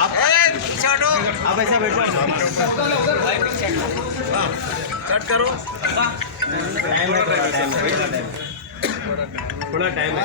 आप ऐसा बैठो, कट करो। थोड़ा टाइम है।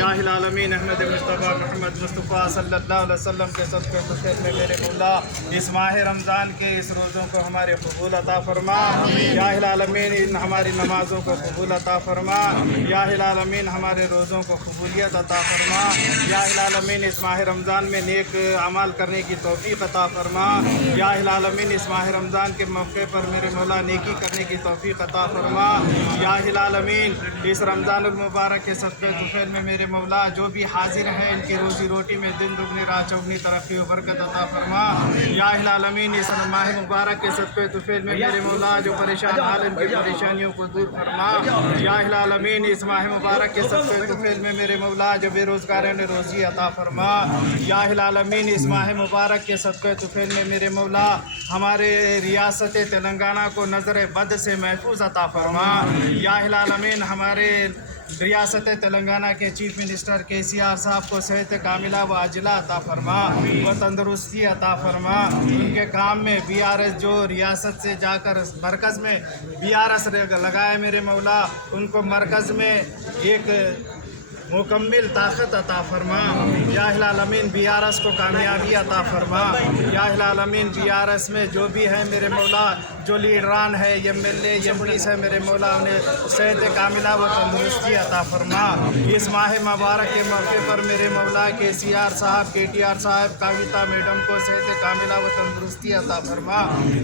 या हिलालमीन अहमद मुस्तफ़ा मोहम्मद मुस्तफ़ा सल्लल्लाहु अलैहि वसल्लम के सदक़े खुशैद में मेरे मौला इस माह रमज़ान के इस रोज़ों को हमारे कबूल अता फरमा. या हिलालमीन इन हमारी नमाज़ों को कबूल अता फरमा. या हिलालमीन हमारे रोज़ों को कबूलियत अता फरमा. या हिलालमीन इस माह रमज़ान में नेक अमाल करने की तौफ़ीक़ अता फरमा. या हिलालमीन इस माह रमज़ान के मौके पर मेरे मौला नेकी करने की तौफ़ीक़ अता फरमा. या हिलालमीन इस रमज़ानुल मुबारक के सदक़े तुफ़ैल में मेरे मौला जो भी हाजिर है इनकी रोज़ी रोटी में दिन दुगनी रात चौगनी तरक्की और बरकत अता फरमा. या हिलालमीन इस माह मुबारक के सदक़े तुफ़ैल में मेरे मौला जो परेशान हाल इनकी परेशानियों को दूर फरमा. या हिलालमीन इस माह मुबारक के सदक़े तुफ़ैल में मेरे मौला जो बेरोज़गार हैं उन्हें रोज़ी अता फरमा. या हिलालमीन इस माह मुबारक के सदक़े तुफ़ैल में मेरे मौला हमारे रियासत तेलंगाना को नज़र बद से महफूज अता फरमा. या हिलालमीन हमारे रियासत तेलंगाना के चीफ मिनिस्टर KCR साहब को सेहत कामिला व आजिला अता फरमा व तंदरुस्ती अता फरमा. उनके काम में BRS जो रियासत से जाकर मरकज़ में BRS लगाए मेरे मौला उनको मरकज़ में एक मुकम्मिल ताकत अता फरमा. या हिलालमीन BRS को कामयाबी अता फरमा. या हिलालमीन BRS में जो भी है मेरे मौला जो लीडरान है MLA MPs है मेरे मौला उन्हें सेहत कामिला व तंदुरुस्ती अता फरमा. इस माह मुबारक के मौके पर मेरे मौला KCR साहब KTR साहब कविता मैडम को सेहत कामिला व तंदुरुस्ती अता फरमा.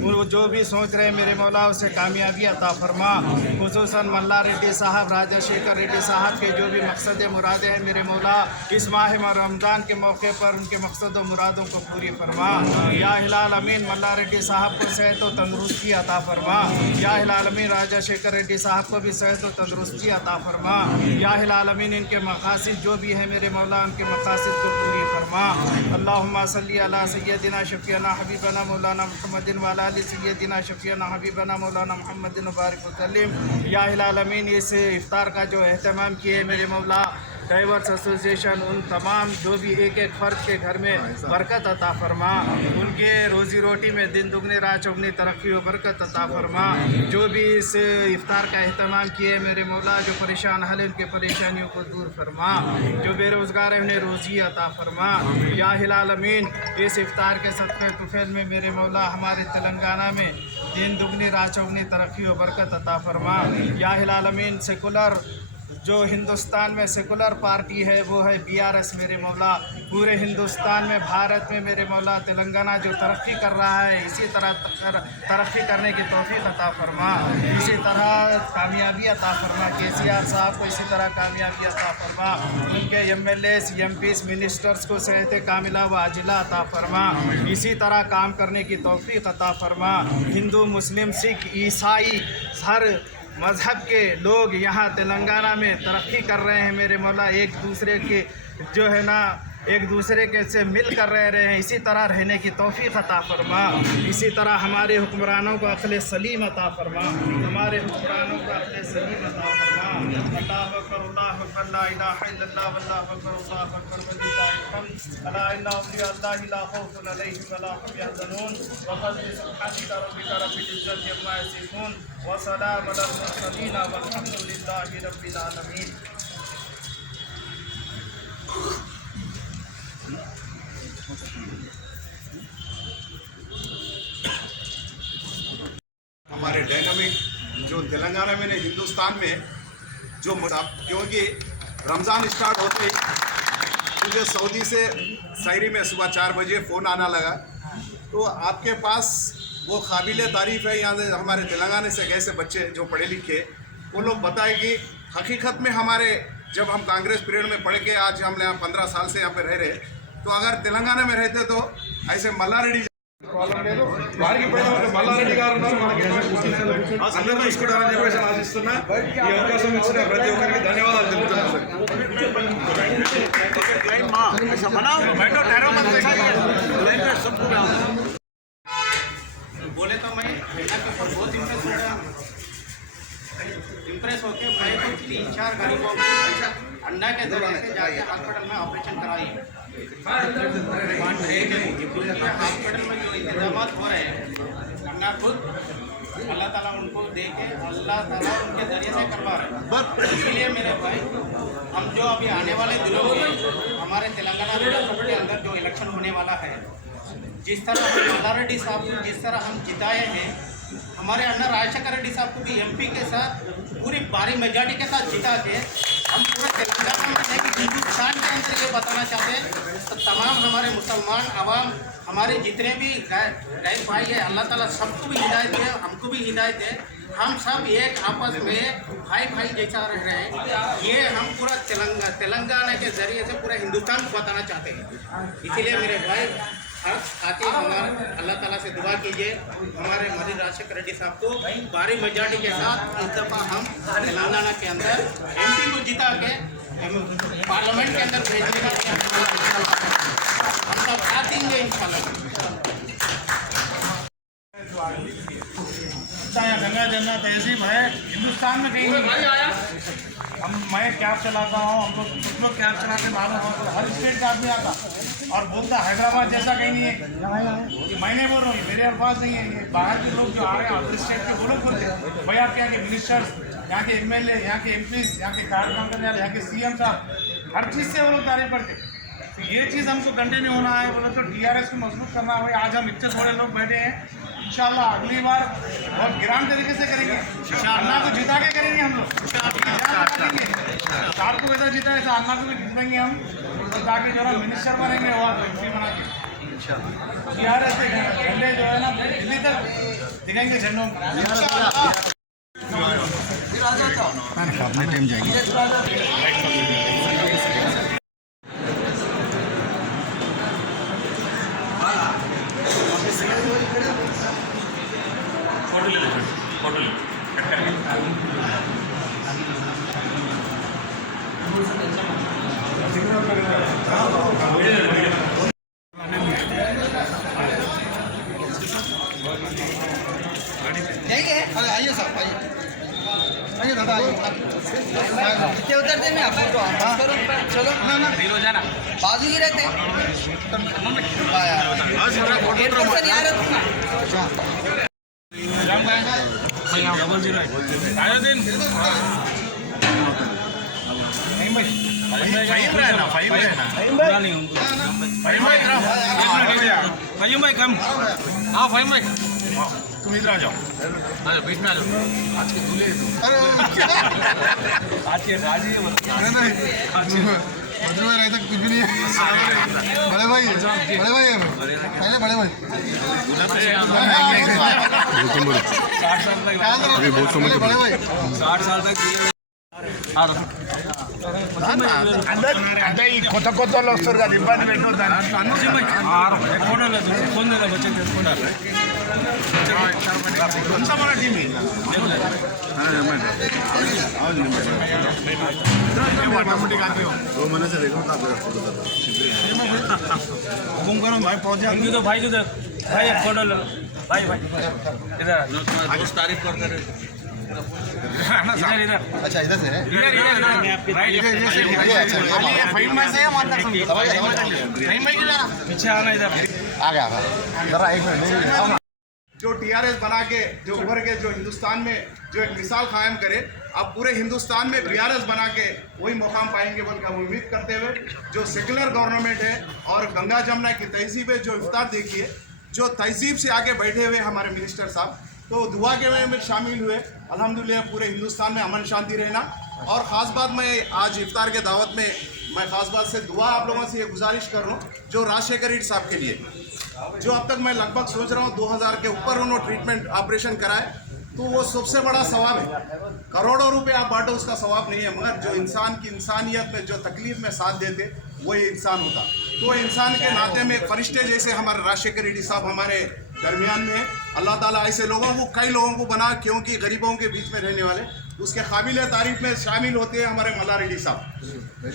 वो जो भी सोच रहे मेरे मौला उसे कामयाबी अता फरमा. खुसूसन मल्ला रेड्डी साहब राजशेखर रेड्डी साहब के जो भी मकसद मुरादें हैं मेरे मौला इस माह रमज़ान के मौके पर उनके मकसद और मुरादों को पूरी फरमा. या हिलालमीन मल्ला रेड्डी साहब को सेहत और तंदुरुस्ती अता फरमा. या हिलालमीन राजशेखर रेड्डी साहब को भी सेहत और तंदुरुस्ती अता फरमा. या हिलालमीन इनके मकासद जो भी है मेरे मौला उनके मकासद को पूरी फरमा. अल्लाहुम्मा सल्ली अला सय्यदिना शफीअना हबीबना मौलाना मुहम्मदिन व अला आलि सय्यदिना शफीअना हबीबना मौलाना मुहम्मदिन व बारिक वसल्लिम. या हिलालमीन इस इफ्तार का जो एहतमाम किए मेरे मौला डाइवर्स एसोसिएशन उन तमाम जो भी एक एक फ़र्द के घर में बरकत अता फरमा. उनके रोज़ी रोटी में दिन दुगनी रात चौगनी तरक्की व बरकत अता फरमा. जो भी इस इफ्तार का अहतमाम किए मेरे मौला जो परेशान हाल है उनके परेशानियों को दूर फरमा. जो बेरोज़गार है उन्हें रोज़ी अता फरमा. या हिलालमीन इस इफ्तार के सदक़े तुफ़ैल में मेरे मौला हमारे तेलंगाना में दिन दुगनी रात चौगनी तरक्की व बरकत अता फरमा. या हिलालमीन सेकुलर जो हिंदुस्तान में सेकुलर पार्टी है वो है BRS मेरे मौला. पूरे हिंदुस्तान में भारत में मेरे मौला तेलंगाना जो तरक्की कर रहा है इसी तरह तरक्की करने की तौफ़ीक़ अता फरमा. इसी तरह कामयाबी अता फरमा. KCR साहब को इसी तरह कामयाबी अता फरमा. उनके MLAs MPs मिनिस्टर्स को सेहत कामिला व आजिला अता फरमा. इसी तरह काम करने की तौफ़ीक़ अता फरमा. हिंदू मुस्लिम सिख ईसाई हर मज़हब के लोग यहाँ तेलंगाना में तरक्की कर रहे हैं मेरे मौला. एक दूसरे के जो है ना एक दूसरे के से मिल कर रह रहे हैं. इसी तरह रहने की तौफ़ीक़ अता फरमा. इसी तरह हमारे हुक्मरानों को अक़ल सलीम अता फरमा. हमारे हुक्मरानों को अक़ल सलीम अता फरमा. अल्लाहु अकबर अल्लाहु अकबर ला इलाहा इल्लल्लाह वल्लाहु अकबर अल्लाहु अकबर वलिल्लाहिल हम्द. अला इन्ना औलिया अल्लाहि ला खौफुन अलैहिम व ला हुम यहज़नून. वक़द सुब्हानका रब्बिका रब्बिल इज़्ज़ति अम्मा यसिफून व सलामुन अलल मुरसलीन वल्हम्दुलिल्लाहि रब्बिल आलमीन. डायनामिक जो तेलंगाना में नहीं हिंदुस्तान में जो क्योंकि रमज़ान स्टार्ट होते ही मुझे सऊदी से शायरी में सुबह 4 बजे फ़ोन आना लगा। तो आपके पास वो काबिल तारीफ़ है, यहाँ से हमारे तेलंगाना से कैसे बच्चे जो पढ़े लिखे वो लोग बताए कि हकीकत में हमारे जब हम कांग्रेस पीरियड में पढ़ के आज हम यहाँ 15 साल से यहाँ पे रह रहे, तो अगर तेलंगाना में रहते तो ऐसे मल्लारेड्डी వారికి మల్లారెడ్డి గారు ఉన్నారు, మనకి అందరూ తీసుకుంటారని చెప్పేసి ఆశిస్తున్నా. ఈ అవకాశం ఇచ్చిన ప్రతి ఒక్కరికి ధన్యవాదాలు తెలుపుతున్నాను. बोले तो मैं बहुत इम्प्रेस होके मैं को 3-4 गरीबों को अंडा के जरिए से जाके हॉस्पिटल में ऑपरेशन कराई। हॉस्पिटल में जो इंतजाम हो रहे हैं अन्ना खुद अल्लाह ताला उनको दे के अल्लाह ताला उनके जरिए से करवा रहे हैं। इसलिए मेरे भाई हम जो अभी आने वाले दिनों में हमारे तेलंगाना विधानसभा के अंदर जो इलेक्शन होने वाला है, जिस तरह मल्लारेड्डी साहब को जिस तरह हम जिताए हैं, हमारे अन्ना राजशेखर रेड्डी साहब को भी एमपी के साथ पूरी भारी मेजॉरिटी के साथ जिता के हम पूरे तेलंगाना में हिंदुस्तान के अंदर ये बताना चाहते हैं तो तमाम हमारे मुसलमान अवाम हमारे जितने भी गैर भाई है, अल्लाह ताला सबको भी हिदायत दे, हमको भी हिदायत दे। हम सब एक आपस में भाई भाई जैसा रह रहे हैं, ये हम पूरा तेलंगाना के ज़रिए से पूरा हिंदुस्तान को बताना चाहते हैं। इसीलिए मेरे भाई आके हमारे अल्लाह ताला से दुआ कीजिए हमारे मोदी राजशेखर रेड्डी साहब को भारी मेजॉरिटी के साथ इस दफ़ा हम तेलंगाना के अंदर एमपी को जिता के पार्लियामेंट के अंदर भेजने का हम सब साथ देंगे इंशाल्लाह। गंगा जमुना तहजीब है हिंदुस्तान में कहीं नहीं। मैं कैब चलाता हूँ, हम लोग कुछ लोग कैब चलाते मालूम हो, तो हर स्टेट का आदमी आता और बोलता हैदराबाद जैसा कहीं नहीं है। ये मैं नहीं बोल रहा हूँ, ये मेरे अल्फाज नहीं है, ये बाहर के लोग जो आ रहे हैं अदर स्टेट के वो लोग बोलते हैं भाई आपके यहाँ के मिनिस्टर्स, यहाँ के MLA, यहाँ के MPs, यहाँ के कार्यक्रम वाले, यहाँ के CM साहब, हर चीज़ से वो लोग तारीफ करते। तो ये चीज़ हमको कंटिन्यू होना है, बोलो तो TRS को मजबूत करना है। आज हम इतने बड़े लोग बैठे हैं, इंशाल्लाह अगली बार बहुत गिरान तरीके से करेंगे, अन्ना को जिता के करेंगे हम लोग। सार को वैसा जिता है अन्ना को भी जिताएंगे हम, तो ताकि जो है मिनिस्टर बनेंगे वो MP बना के TRS से झंडे जो है ना दिल्ली तक दिखाएंगे झंडों आइए सर, आइए दादा, आइए उतर दे मैं आपको चलो ना ना बाजू ही रहते तुम इधर आ जाओ, बीच में आ जाओ। आज के दूल्हे आज के राजी मधुर में रहता कुछ भी नहीं है। बड़े भाई है, बड़े भाई है, पहले बड़े भाई 60 साल तक अभी बहुत कम बड़े भाई 60 साल तक అంటే ఈ కొత్త కొత్త వాళ్ళు వస్తారు కదా ఇబ్బంది పెట్టొద్దు మన టీం भाई पहुंच जाए भाई भाई फोटो लो भाई भाई इधर तारीफ करते रहे इधर इधर अच्छा इधर से है पीछे आना इधर आ गया जरा एक मिनट। जो TRS बना के जो उभर के जो हिंदुस्तान में जो एक मिसाल कायम करे, अब पूरे हिंदुस्तान में BRS बना के वही मुकाम पाएंगे बोल के हम उम्मीद करते हुए जो सेकुलर गवर्नमेंट है और गंगा जमुना की तहजीब है, जो इफ्तार देखिए जो तहजीब से आगे बैठे हुए हमारे मिनिस्टर साहब, तो तो दुआ के में शामिल हुए। अल्हम्दुलिल्लाह पूरे हिंदुस्तान में अमन शांति रहना। और ख़ास बात मैं आज इफ्तार के दावत में मैं ख़ास बात से दुआ आप लोगों से ये गुजारिश कर रहा हूँ, जो राजशेखर रेड्डी साहब के लिए, जो अब तक मैं लगभग सोच रहा हूँ 2000 के ऊपर उन्होंने ट्रीटमेंट ऑपरेशन कराए, तो वो सबसे बड़ा सवाब है। करोड़ों रुपए आप बांटो उसका सवाब नहीं है, मगर जो इंसान की इंसानियत में जो तकलीफ में साथ देते वही इंसान होता। तो इंसान के नाते में फरिश्ते जैसे हमारे राजशेखर रेड्डी साहब हमारे दरमियान में है। अल्लाह ताला ऐसे लोगों को, कई लोगों को बना, क्योंकि गरीबों के बीच में रहने वाले, उसके काबिल तारीफ में शामिल होते हैं हमारे मल्ला रेड्डी साहब।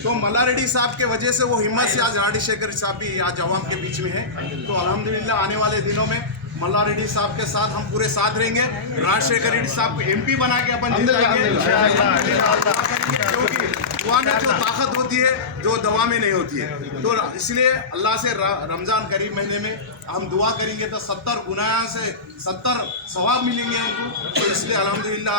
तो मल्ला रेड्डी साहब के वजह से वो हिम्मत से आज राजशेखर साहब भी आज अवाम के बीच में है। तो अल्हम्दुलिल्लाह आने वाले दिनों में मल्ला रेड्डी साहब के साथ हम पूरे साथ रहेंगे। राजशेखर रेड्डी साहब को MP बना के अपन जिताएंगे, क्योंकि दुआ में जो ताकत होती है जो दवा में नहीं होती है। तो इसलिए अल्लाह से रमज़ान करीब महीने में हम दुआ करेंगे तो 70 गुनाह से 70 सवाब मिलेंगे हमको। तो इसलिए अल्हम्दुलिल्लाह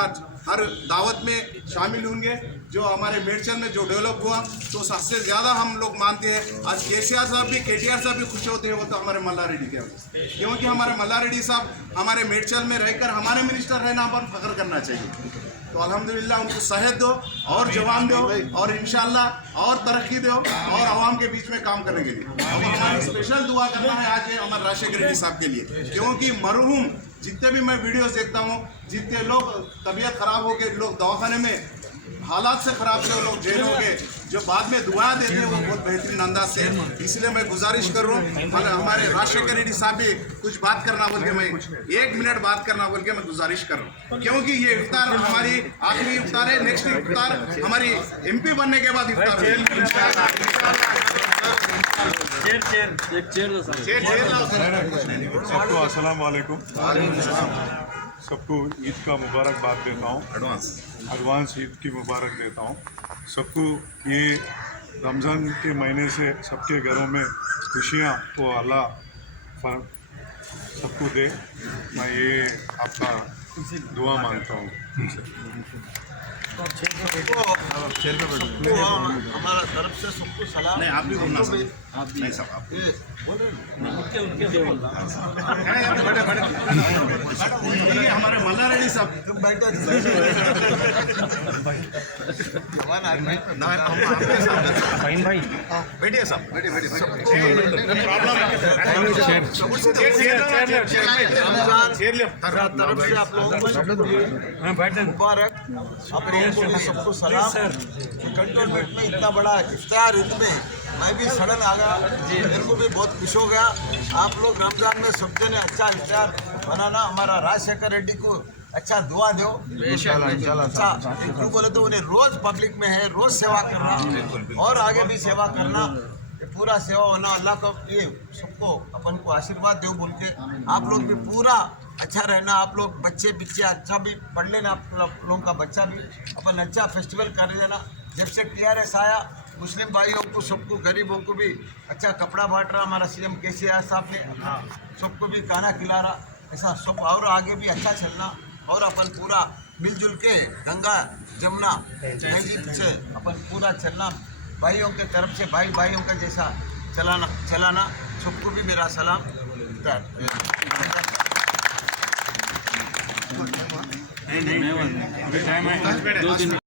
हर दावत में शामिल होंगे। जो हमारे मेडचल में जो डेवलप हुआ तो सबसे ज़्यादा हम लोग मानते हैं आज KCR साहब भी, KTR साहब भी खुश होते हैं, वो तो हमारे मल्ला रेड्डी के वजह से। क्योंकि हमारे मल्ला रेड्डी साहब हमारे मेडचल में रहकर हमारे मिनिस्टर रहना पर फख्र करना चाहिए। तो अल्हम्दुलिल्लाह उनको सेहत दो और जवान दो और इंशाल्लाह और तरक्की दो और आवाम के बीच में काम करने के लिए। अब हमारी स्पेशल दुआ करना है आज हमारे राजशेखर रेड्डी साहब के लिए, क्योंकि मरहूम जितने भी मैं वीडियोस देखता हूँ, जितने लोग तबीयत ख़राब हो के लोग दवाखाने में हालात से ख़राब से लोग जेल हो गए, जो बाद में दुआ देते हैं वो बहुत बेहतरीन अंदाज से। इसलिए मैं गुजारिश कर रहा हूँ हमारे राजशेखर रेड्डी साहब भी कुछ बात करना बोल के, मैं 1 मिनट बात करना बोल के मैं गुजारिश कर रहा हूँ, क्योंकि ये इफ्तार हमारी आखिरी इफ्तार है। नेक्स्ट इफ्तार हमारी MP बनने के बाद इफ्तार सबको अस्सलाम वालेकुम। सबको ईद का मुबारकबाद देता हूँ, एडवांस ईद की मुबारक देता हूँ सबको। ये रमज़ान के महीने से सबके घरों में खुशियाँ वो अल्लाह सबको दे, मैं ये आपका दुआ मांगता हूँ। हमारा तरफ से सबको सलाम। नहीं, आप भी बोलना सर। नहीं सब आप हमारे मल्ला रेड्डी साहब बैठिए साहब, तरफ से आप लोगों को मुबारक, आप लोगों को सबको सलाम। कंटोनमेंट में इतना बड़ा इफ्तार में मैं भी सडन आ गया, मेरे को भी बहुत खुश हो गया। आप लोग रमज़ान में सबसे ने अच्छा इफ्तार बनाना, हमारा राजशेखर रेड्डी को अच्छा दुआ दो। अच्छा क्यों बोले तो उन्हें रोज़ पब्लिक में है, रोज़ सेवा करना और आगे भी सेवा करना, ये पूरा सेवा होना। अल्लाह को ये सबको अपन को आशीर्वाद दो बोल के आप लोग भी पूरा अच्छा रहना। आप लोग बच्चे अच्छा भी पढ़ लेना, आप लोगों का बच्चा भी अपन अच्छा फेस्टिवल कर लेना। जब से TRS आया मुस्लिम भाइयों को सबको गरीबों को भी अच्छा कपड़ा बांट रहा हमारा CM KCR साहब ने, सबको भी खाना खिला रहा, ऐसा सब और आगे भी अच्छा चलना और अपन पूरा मिलजुल के गंगा जमुना तहजीब से अपन पूरा चलना, भाइयों के तरफ से भाइयों का जैसा चलाना सबको भी मेरा सलाम। नहीं, अभी टाइम है 2 दिन।